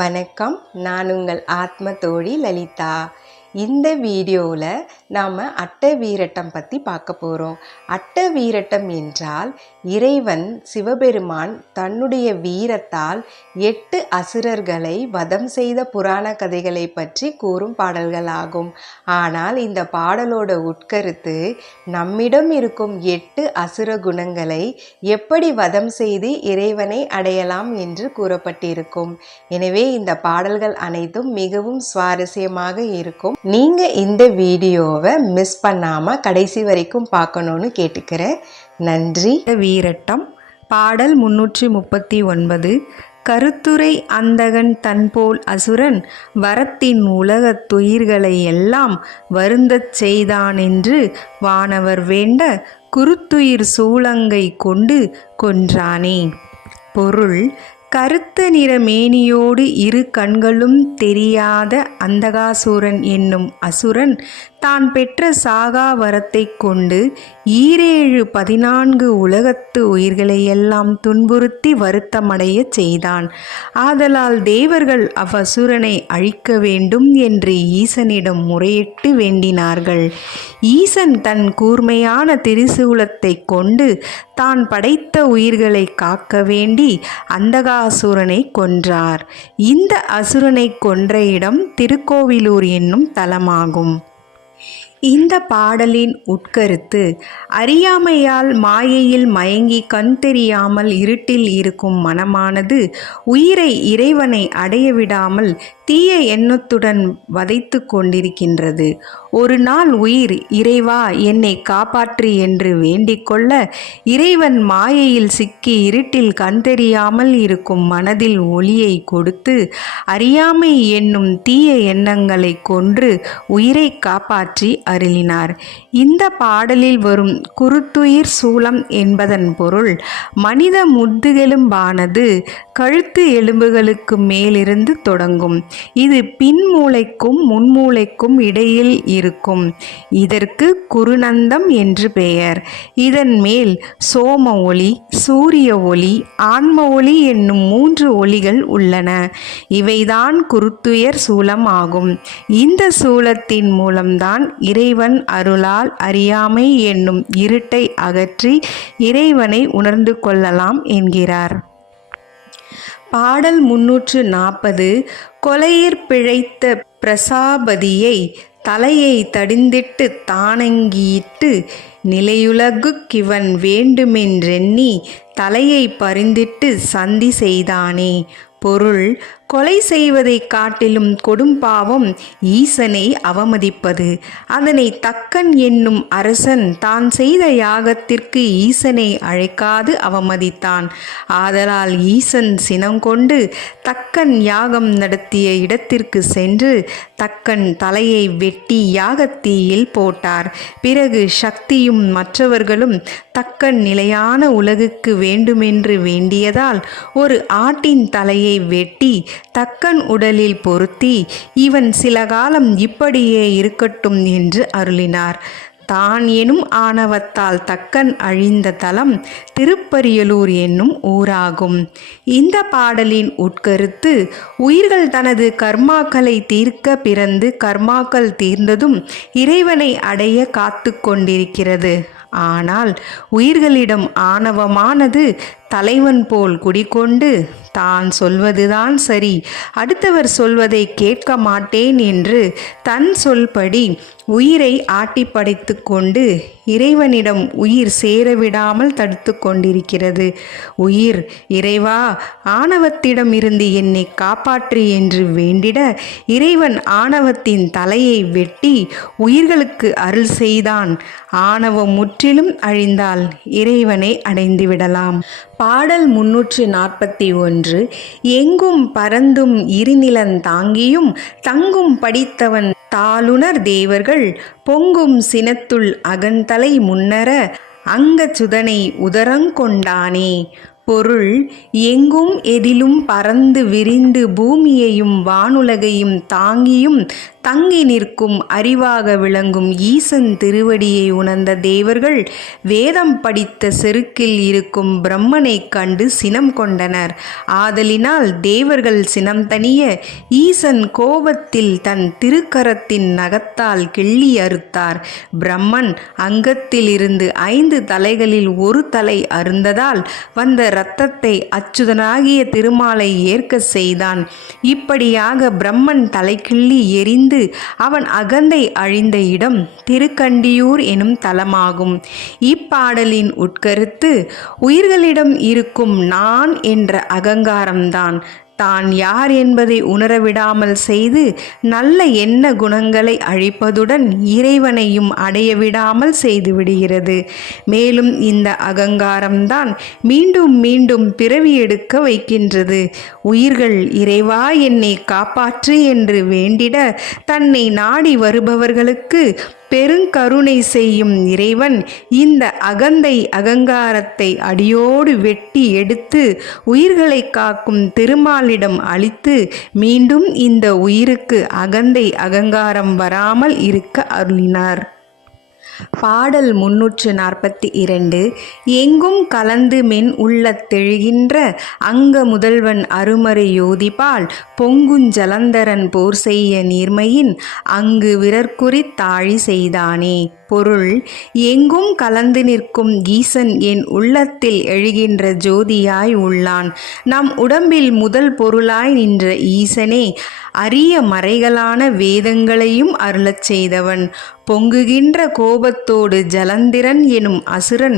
வணக்கம். நான் உங்கள் ஆத்ம தோழி லலிதா. இந்த வீடியோவில் நாம் அட்ட வீரட்டம் பற்றி பார்க்க போகிறோம். அட்ட வீரட்டம் என்றால் இறைவன் சிவபெருமான் தன்னுடைய வீரத்தால் 8 அசுரர்களை வதம் செய்த புராண கதைகளை பற்றி கூறும் பாடல்களாகும். ஆனால் இந்த பாடலோட உட்கருத்து நம்மிடம் இருக்கும் 8 அசுர குணங்களை எப்படி வதம் செய்து இறைவனை அடையலாம் என்று கூறப்பட்டிருக்கும். எனவே இந்த பாடல்கள் அனைத்தும் மிகவும் சுவாரஸ்யமாக இருக்கும். நீங்க இந்த வீடியோவை மிஸ் பண்ணாம கடைசி வரைக்கும் பார்க்கணும்னு கேட்டுக்கிறேன். நன்றி. வீரட்டம் பாடல் 339. கருத்துரை அந்தகன் தன்போல் அசுரன் வரத்தின் உலகத் துயிர்களை எல்லாம் வருந்தச் செய்தான் என்று வானவர் வேண்ட குருத்துயிர் சூலங்கை கொண்டு கொன்றானே. பொருள்: கருத்த நிற மேனியோடு 2 கண்களும் தெரியாத அந்தகாசூரன் என்னும் அசுரன் தான் பெற்ற சாகா வரத்தை கொண்டு 14 உலகத்து உயிர்களையெல்லாம் துன்புறுத்தி வருத்தமடைய செய்தான். ஆதலால் தேவர்கள் அவ்வசுரனை அழிக்க வேண்டும் என்று ஈசனிடம் முறையிட்டு வேண்டினார்கள். ஈசன் தன் கூர்மையான திரிசூலத்தை கொண்டு தான் படைத்த உயிர்களை காக்க வேண்டி அந்தகாசுரனை கொன்றார். இந்த அசுரனை கொன்ற இடம் திருக்கோவிலூர் என்னும் தலமாகும். இந்த பாடலின் உட்கருத்து: அறியாமையால் மாயையில் மயங்கி கண் தெரியாமல் இருட்டில் இருக்கும் மனமானது உயிரை இறைவனை அடைய விடாமல் தீய எண்ணத்துடன் வதைத்து கொண்டிருக்கின்றது. ஒரு நாள் உயிர் இறைவா என்னை காப்பாற்று என்று வேண்டிக் கொள்ள இறைவன் மாயையில் சிக்கி இருட்டில் கண் தெரியாமல் இருக்கும் மனதில் ஒளியை கொடுத்து அறியாமை என்னும் தீய எண்ணங்களை கொன்று உயிரை காப்பாற்றி அருளினார். இந்த பாடலில் வரும் குருத்துயிர் சூலம் என்பதன் பொருள்: மனித முதுகெலும்பானது கழுத்து எலும்புகளுக்கு மேலிருந்து தொடங்கும். இது பின்மூளைக்கும் முன்மூளைக்கும் இடையில் இருக்கும். இதற்கு குருநந்தம் என்று பெயர். இதன் மேல் சோம ஒளி, சூரிய ஒளி, ஆன்ம ஒளி என்னும் 3 ஒளிகள் உள்ளன. இவைதான் குருத்துயர் சூலம் ஆகும். இந்த சூலத்தின் மூலம்தான் இறைவன் அருளால் அறியாமை என்னும் இருட்டை அகற்றி இறைவனை உணர்ந்து கொள்ளலாம் என்கிறார். பாடல் 340. கொலையிற் பிழைத்த பிரசாபதியை தலையை தடிந்திட்டு தானங்கியிட்டு நிலையுலகுக்கிவன் வேண்டுமென்றெண்ணி தலையை பறிந்திட்டு சந்தி செய்தானே. பொருள்: கொலை செய்வதை காட்டிலும் கொடும்பாவம் ஈசனை அவமதிப்பது. அதனை தக்கன் என்னும் அரசன் தான் செய்த யாகத்திற்கு ஈசனை அழைக்காது அவமதித்தான். ஆதலால் ஈசன் சினம் கொண்டு தக்கன் யாகம் நடத்திய இடத்திற்கு சென்று தக்கன் தலையை வெட்டி யாகத்தீயில் போட்டார். பிறகு சக்தியும் மற்றவர்களும் தக்கன் நிலையான உலகுக்கு வேண்டுமென்று வேண்டியதால் ஒரு ஆட்டின் தலையை வெட்டி தக்கன் உடலில் பொருத்தி இவன் சில காலம் இப்படியே இருக்கட்டும் என்று அருளினார். தான் எனும் ஆணவத்தால் தக்கன் அழிந்த தலம் திருப்பரியலூர் என்னும் ஊராகும். இந்த பாடலின் உட்கருத்து: உயிர்கள் தனது கர்மாக்களை தீர்க்க பிறந்து கர்மாக்கள் தீர்ந்ததும் இறைவனை அடைய காத்து கொண்டிருக்கிறது. ஆனால் உயிர்களிடம் ஆணவமானது தலைவன் போல் குடிகொண்டு தான் சொல்வதுதான் சரி, அடுத்தவர் சொல்வதை கேட்க மாட்டேன் என்று தன் சொல்படி உயிரை ஆட்டி படைத்து கொண்டு இறைவனிடம் உயிர் சேரவிடாமல் தடுத்து கொண்டிருக்கிறது. உயிர் இறைவா ஆணவத்திடம் இருந்து என்னை காப்பாற்று என்று வேண்டிட இறைவன் ஆணவத்தின் தலையை வெட்டி உயிர்களுக்கு அருள் செய்தான். ஆணவம் முற்றிலும் அழிந்தால் இறைவனை அடைந்துவிடலாம். பாடல் 341. எங்கும் பரந்தும் இருநிலன் தாங்கியும் தங்கும் படித்தவன் தாளுணர் தேவர்கள் பொங்கும் சினத்துள் அகந்தலை முன்னர அங்கச்சுதனை உதரங்கொண்டானே. பொருள்: எங்கும் எதிலும் பறந்து விரிந்து பூமியையும் வானுலகையும் தாங்கியும் தங்கி நிற்கும் அறிவாக விளங்கும் ஈசன் திருவடியை உணர்ந்த தேவர்கள் வேதம் படித்த செருக்கில் இருக்கும் பிரம்மனை கண்டு சினம் கொண்டனர். ஆதலினால் தேவர்கள் சினம் தணிய ஈசன் கோபத்தில் தன் திருக்கரத்தின் நகத்தால் கிள்ளி அறுத்தார். பிரம்மன் அங்கத்தில் இருந்து 5 தலைகளில் ஒரு தலை அருந்ததால் வந்த இரத்தத்தை அச்சுதனாகிய திருமாலை ஏற்க செய்தான். இப்படியாக பிரம்மன் தலைக்கிள்ளி எரிந்து அவன் அகந்தை அழிந்த இடம் திருக்கண்டியூர் எனும் தலமாகும். இப்பாடலின் உட்கருத்து உயிர்களிடம் இருக்கும் நான் என்ற அகங்காரம்தான் தான் யார் என்பதை உணரவிடாமல் செய்து நல்ல எண்ண குணங்களை அழிப்பதுடன் இறைவனையும் அடைய விடாமல் செய்து விடுகிறது. மேலும் இந்த அகங்காரம்தான் மீண்டும் மீண்டும் பிறவி எடுக்க வைக்கின்றது. உயிர்கள் இறைவா என்னை காப்பாற்று என்று வேண்டிட தன்னை நாடி வருபவர்களுக்கு பெருங்கருணை செய்யும் இறைவன் இந்த அகந்தை அகங்காரத்தை அடியோடு வெட்டி எடுத்து உயிர்களை காக்கும் திருமாலிடம் அளித்து மீண்டும் இந்த உயிருக்கு அகந்தை அகங்காரம் வராமல் இருக்க அருளினார். பாடல் 342. எங்கும் கலந்து மென் உள்ளத் தெழுகின்ற அங்க முதல்வன் அருமறை யோதிபால் பொங்குஞ்சலந்தரன் போர் செய்ய நீர்மையின் அங்கு விரற்குறித் தாழி செய்தானே. பொருள்: எங்கும் கலந்து நிற்கும் ஈசன் என் உள்ளத்தில் எழுகின்ற ஜோதியாய் உள்ளான். நம் உடம்பில் முதல் பொருளாய் நின்ற ஈசனே அரிய மறைகளான வேதங்களையும் அருளச் செய்தவன். பொங்குகின்ற கோபத்தோடு ஜலந்திரன் எனும் அசுரன்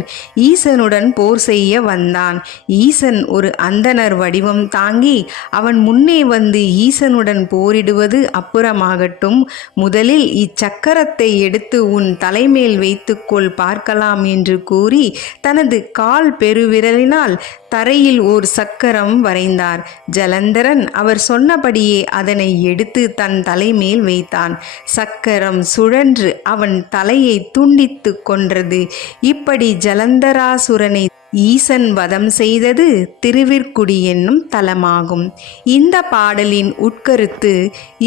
ஈசனுடன் போர் செய்ய வந்தான். ஈசன் ஒரு அந்தணர் வடிவம் தாங்கி அவன் முன்னே வந்து ஈசனுடன் போரிடுவது அப்புறமாகட்டும், முதலில் இச்சக்கரத்தை எடுத்து உன் தலைமேல் வைத்துக்கொள் பார்க்கலாம் என்று கூறி தனது கால் பெருவிரலினால் தரையில் ஓர் சக்கரம் வரைந்தார். ஜலந்தரன் அவர் சொன்னபடியே அதனை எடுத்து தன் தலைமேல் வைத்தான். சக்கரம் சுழன்று அவன் தலையை துண்டித்து கொன்றது. இப்படி ஜலந்தராசுரனை ஈசன் வதம் செய்தது திருவிற்குடி என்னும் தலமாகும். இந்த பாடலின் உட்கருத்து: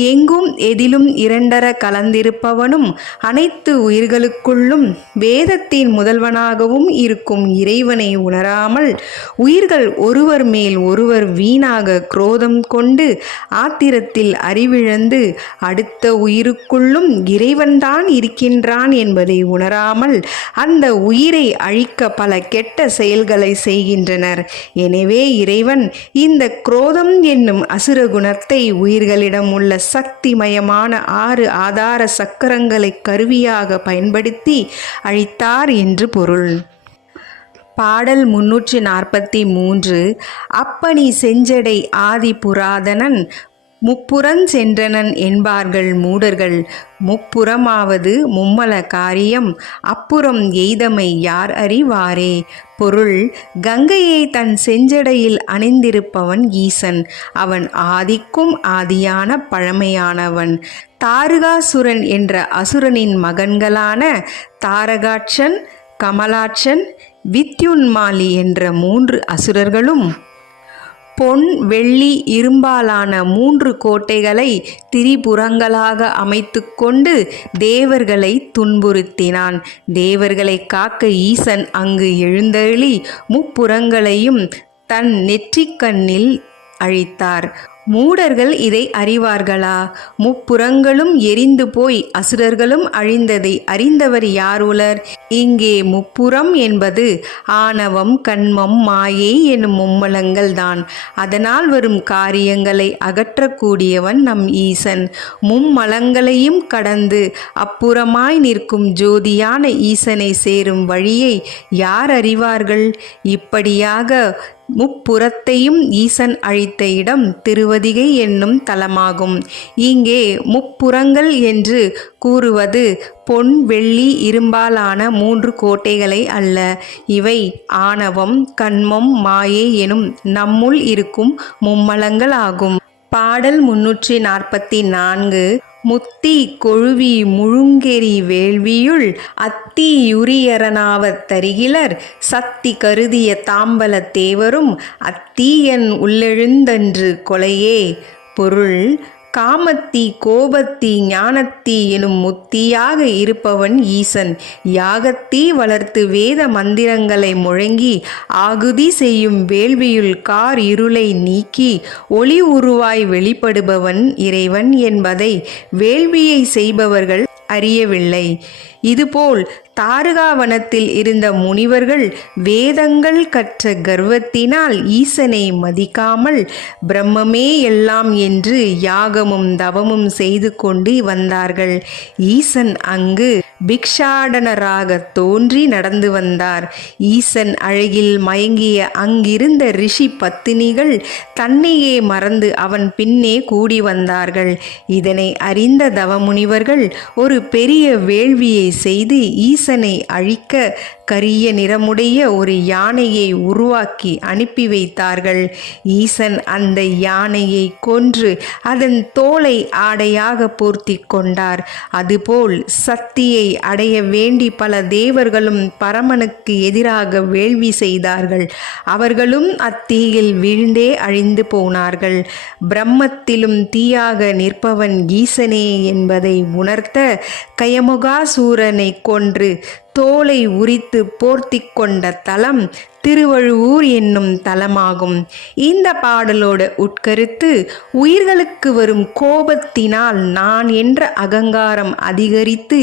எங்கும் எதிலும் இரண்டர கலந்திருப்பவனும் அனைத்து உயிர்களுக்குள்ளும் வேதத்தின் முதல்வனாகவும் இருக்கும் இறைவனை உணராமல் உயிர்கள் ஒருவர் மேல் ஒருவர் வீணாக குரோதம் கொண்டு ஆத்திரத்தில் அறிவிழந்து அடுத்த உயிருக்குள்ளும் இறைவன்தான் இருக்கின்றான் என்பதை உணராமல் அந்த உயிரை அழிக்க பல கெட்ட செயல்களை செய்கின்றனர். எனவே இறைவன் இந்த குரோதம் என்னும் அசுர குணத்தை உயிர்களிடம் உள்ள சக்திமயமான 6 ஆதார சக்கரங்களை கருவியாக பயன்படுத்தி அழித்தார் என்று பொருள். பாடல் 343. அப்பனி செஞ்சடை ஆதி புராதனன் முப்புறஞ் சென்றனன் என்பார்கள் மூடர்கள். முப்புறமாவது மும்மல காரியம், அப்புறம் எய்தமை யார் அறிவாரே. பொருள்: கங்கையை தன் செஞ்சடையில் அணிந்திருப்பவன் ஈசன். அவன் ஆதிக்கும் ஆதியான பழமையானவன். தாரகாசுரன் என்ற அசுரனின் மகன்களான தாரகாட்சன், கமலாட்சன், வித்யுன்மாலி என்ற 3 அசுரர்களும் பொன், வெள்ளி, இரும்பாலான 3 கோட்டைகளை திரிபுரங்களாக அமைத்து கொண்டு தேவர்களை துன்புறுத்தினான். தேவர்களை காக்க ஈசன் அங்கு எழுந்தருளி முப்புறங்களையும் தன் நெற்றிக்கண்ணில் அழித்தார். மூடர்கள் இதை அறிவார்களா? முப்புறங்களும் எரிந்து போய் அசுரர்களும் அழிந்ததை அறிந்தவர் யார் உலர்? இங்கே முப்புறம் என்பது ஆணவம், கண்மம், மாயை எனும் மும்மலங்கள் தான். அதனால் வரும் காரியங்களை அகற்றக்கூடியவன் நம் ஈசன். மும்மலங்களையும் கடந்து அப்புறமாய் நிற்கும் ஜோதியான ஈசனை சேரும் வழியை யார் அறிவார்கள்? இப்படியாக முப்புறத்தையும் ஈசன் அழித்த இடம் திருவதிகை என்னும் தலமாகும். இங்கே முப்புறங்கள் என்று கூறுவது பொன், வெள்ளி, இரும்பாலான 3 கோட்டைகளை அல்ல. இவை ஆணவம், கண்மம், மாயை எனும் நம்முள் இருக்கும் மும்மலங்கள் ஆகும். பாடல் 344. முத்தி கொழுவி முழுங்கெரி வேள்வியுள் அத்தியுரியரனாவத் தரிகிலர் சத்தி கருதிய தாம்பல தேவரும் அத்தீயன் உள்ளெழுந்தன்று கொலையே. பொருள்: காமத்தீ கோபத்தீ ஞானத்தீ எனும் முத்தீயாக இருப்பவன் ஈசன். யாகத்தீ வளர்த்து வேத மந்திரங்களை முழங்கி ஆகுதி செய்யும் வேள்வியுள் கார் இருளை நீக்கி ஒளி உருவாய் வெளிப்படுபவன் இறைவன் என்பதை வேள்வியை செய்பவர்கள் அறியவில்லை. இதுபோல் தாருகாவனத்தில் இருந்த முனிவர்கள் வேதங்கள் கற்ற கர்வத்தினால் ஈசனை மதிக்காமல் பிரம்மமே எல்லாம் என்று யாகமும் தவமும் செய்து கொண்டு வந்தார்கள். ஈசன் அங்கு பிக்ஷாடனராக தோன்றி நடந்து வந்தார். ஈசன் அழகில் மயங்கிய அங்கிருந்த ரிஷி பத்தினிகள் தன்னையே மறந்து அவன் பின்னே கூடி வந்தார்கள். இதனை அறிந்த தவமுனிவர்கள் ஒரு பெரிய வேள்வியை செய்து ஈசனை அழிக்க கரிய நிறமுடைய ஒரு யானையை உருவாக்கி அனுப்பி வைத்தார்கள். ஈசன் அந்த யானையை கொன்று அதன் தோலை ஆடையாக போர்த்தி கொண்டார். அதுபோல் சக்தியை அடைய வேண்டி பல தேவர்களும் பரமனுக்கு எதிராக வேள்வி செய்தார்கள். அவர்களும் அத்தீயில் வீழ்ந்தே அழிந்து போனார்கள். பிரம்மத்திலும் தீயாக நிற்பவன் ஈசனே என்பதை உணர்த்த கயமுகாசூரனை கொன்று தோலை உரித்து போர்த்தி கொண்ட தலம் திருவழுவூர் என்னும் தலமாகும். இந்த பாடலோட உட்கருத்து, உயிர்களுக்கு வரும் கோபத்தினால் நான் என்ற அகங்காரம் அதிகரித்து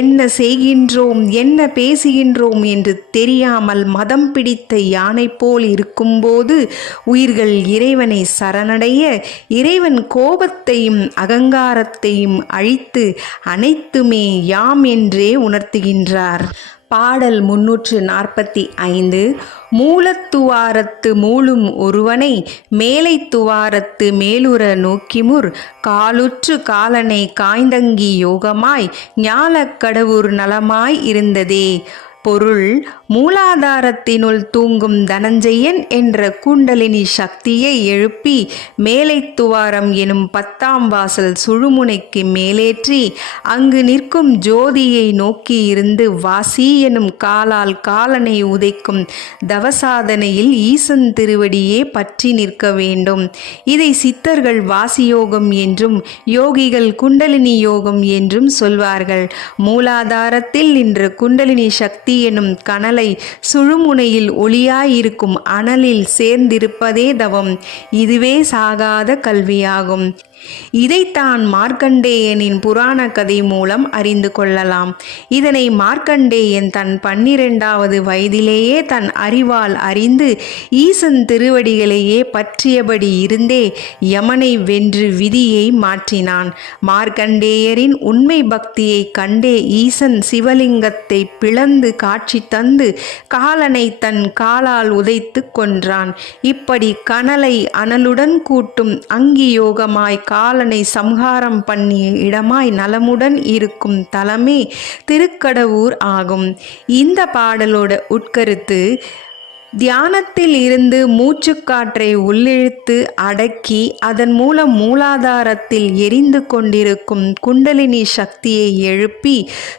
என்ன செய்கின்றோம் என்ன பேசுகின்றோம் என்று தெரியாமல் மதம் பிடித்த யானை போல் இருக்கும்போது உயிர்கள் இறைவனை சரணடைய இறைவன் கோபத்தையும் அகங்காரத்தையும் அழித்து அனைத்துமே யாம் என்றே உணர்த்துகின்றார். பாடல் 345. மூலத்துவாரத்து மூழும் ஒருவனை மேலைத்துவாரத்து மேலுற நோக்கிமுர் காலுற்று காலனை காய்ந்தங்கி யோகமாய் ஞாலக் கடவுர் நலமாய் இருந்ததே. பொருள்: மூலாதாரத்தினுள் தூங்கும் தனஞ்செயன் என்ற குண்டலினி சக்தியை எழுப்பி மேலைத்துவாரம் எனும் 10ஆம் வாசல் சுழுமுனைக்கு மேலேற்றி அங்கு நிற்கும் ஜோதியை நோக்கி இருந்து வாசி எனும் காலால் காலனை உதைக்கும் தவசாதனையில் ஈசன் திருவடியே பற்றி நிற்க வேண்டும். இதை சித்தர்கள் வாசியோகம் என்றும் யோகிகள் குண்டலினி யோகம் என்றும் சொல்வார்கள். மூலாதாரத்தில் நின்ற குண்டலினி சக்தி எனும் கனலை சுழுமுனையில் ஒளியாயிருக்கும் அனலில் சேர்ந்திருப்பதே தவம். இதுவே சாகாத கல்வியாகும். இதைத்தான் மார்க்கண்டேயனின் புராண கதை மூலம் அறிந்து கொள்ளலாம். இதனை மார்க்கண்டேயன் தன் 12வது வயதிலேயே தன் அறிவால் அறிந்து ஈசன் திருவடிகளையே பற்றியபடி இருந்தே யமனை வென்று விதியை மாற்றினான். மார்க்கண்டேயரின் உண்மை பக்தியை கண்டே ஈசன் சிவலிங்கத்தை பிளந்து காட்சி தந்து காலனை தன் காலால் உதைத்து கொன்றான். இப்படி கனலை அனலுடன் கூட்டும் அங்கி யோகமாய் காலனை சம்ஹாரம் பண்ணிய இடமாய் நலமுடன் இருக்கும் தலமே திருக்கடவூர் ஆகும். இந்த பாடலோட உட்கருத்து, தியானத்தில் இருந்து மூச்சுக்காற்றை உள்ளிழுத்து அடக்கி அதன் மூலம் மூலாதாரத்தில் எரிந்து கொண்டிருக்கும் குண்டலினி சக்தியை எழுப்பி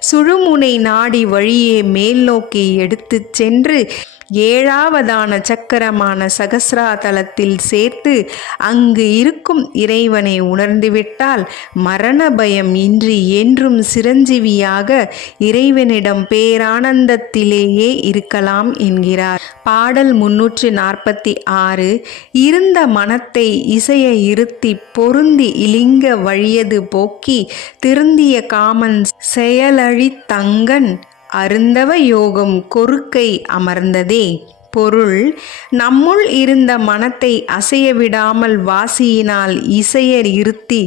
சுழுமுனை நாடி வழியே மேல் நோக்கி எடுத்து சென்று 7ஆவதான சக்கரமான சகஸ்ராதலத்தில் சேர்த்து அங்கு இருக்கும் இறைவனை உணர்ந்துவிட்டால் மரண பயம் இன்றி என்றும் சிரஞ்சீவியாக இறைவனிடம் பேரானந்தத்திலேயே இருக்கலாம் என்கிறார். பாடல் 346. இருந்த மனத்தை இசைய இருத்தி பொருந்தி இலிங்க வழியது போக்கி திருந்திய காமன் செயலழித்தங்கன் அருந்தவ யோகம் கொறுக்கை அமர்ந்ததே. பொருள்: நம்முள் இருந்த மனத்தை அசைய விடாமல் வாசியினால் இசைய இருத்தி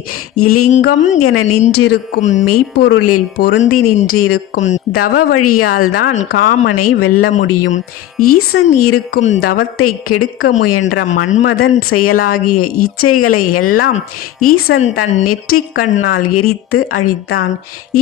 இலிங்கம் என நின்றிருக்கும் மெய்ப்பொருளில் பொருந்தி நின்றிருக்கும் தவ வழியால் தான் காமனை வெல்ல முடியும். ஈசன் இருக்கும் தவத்தை கெடுக்க முயன்ற மன்மதன் செயலாகிய இச்சைகளை எல்லாம் ஈசன் தன் நெற்றிக் கண்ணால் எரித்து அழித்தான்.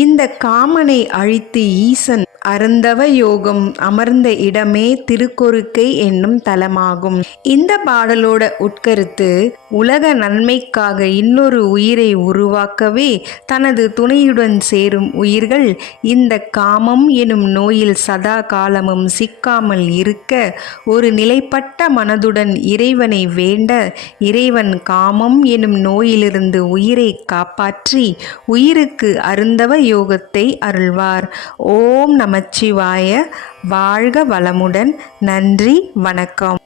இந்த காமனை அழித்து ஈசன் அருந்தவ யோகம் அமர்ந்த இடமே திருக்கொருக்கை என்னும் தலமாகும். இந்த பாடலோட உட்கருத்து, உலக நன்மைக்காக இன்னொரு உயிரை உருவாக்கவே தனது துணையுடன் சேரும் உயிர்கள் இந்த காமம் எனும் நோயில் சதா காலமும் சிக்காமல் இருக்க ஒரு நிலைப்பட்ட மனதுடன் இறைவனை வேண்ட, இறைவன் காமம் எனும் நோயிலிருந்து உயிரை காப்பாற்றி உயிருக்கு அருந்தவ யோகத்தை அருள்வார். ஓம் நமச்சிவாய. வாழ்க வளமுடன். நன்றி, வணக்கம்.